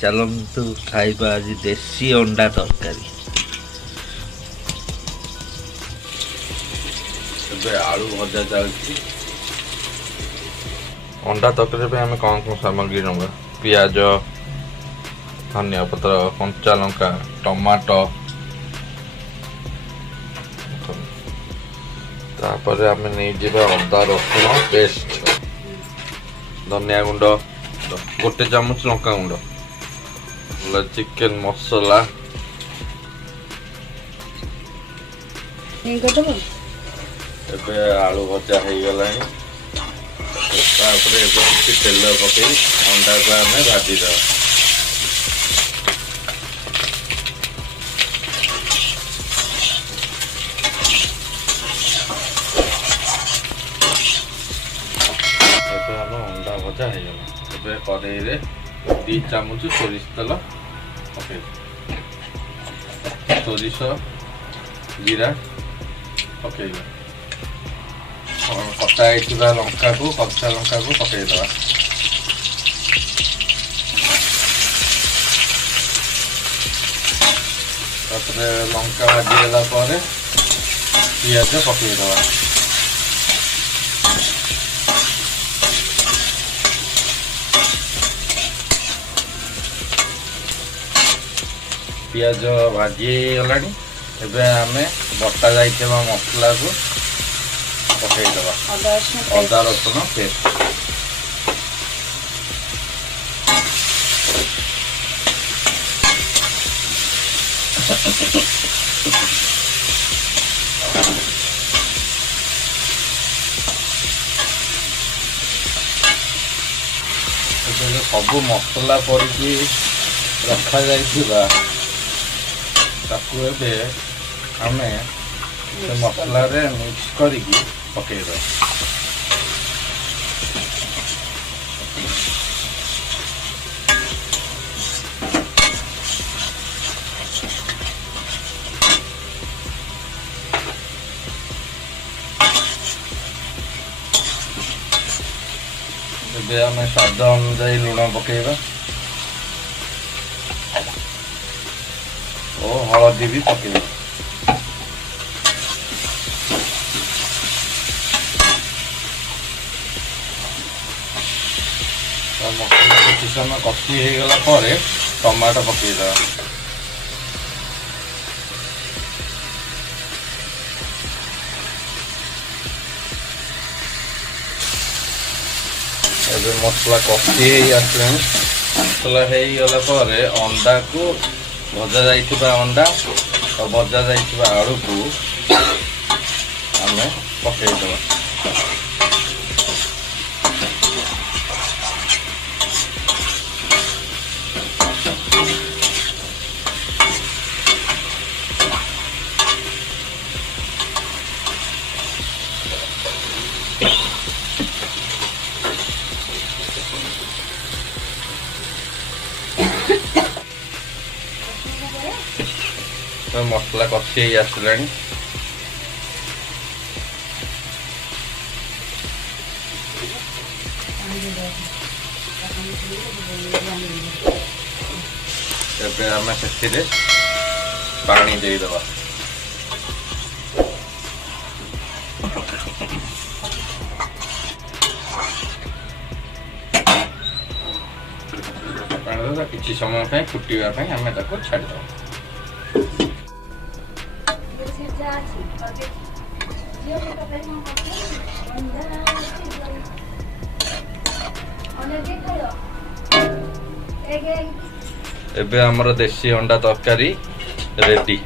चलतु खाइबा आज देसी अंडा तरकारी। आलू भजा चलती अंडा तरकारी पे हमें कौन कौन सामग्री नंगा पियाज धनिया पत्र कंचा लंका टमाटो तापर आम नहीं जावा अदा रसुण पेस्ट धनिया गुंड गोटे चामच लंका गुंड चिकेन मसला एबे आलू भजा हो गला तेल पकई अंडा को आम भाजी दवा अंडा भजा हो गला कड़ई 2 चामच सोरिष तेल पकई सोरिष जीरा पकई कटा लंका को कच्चा लंका को पकईदे लंका भाजीगला पियाज पकईदे पियाज भाजी गला आम बटा जाइए मसला को पकईदे अदा रसुण पेस्ट सब मसला पड़ी रखा आम मसला रे मिक्स करके पकईदे आम स्वाद अनुजाई लुण पकईबा और हलदी भी पकईबा मसला किसी समय कषि हो गला टमाटो पकईदे मसला कषि आसला मसला हो गला अंडा को भजा जाइथिबा अंडा और भजा जाइथिबा आलू को आम पकईदे मसला कषि आसला आम से पानी देदेवा किसी समय फुटा आम छाड़देवा एबे हमर देसी अंडा तरकारी रेडी।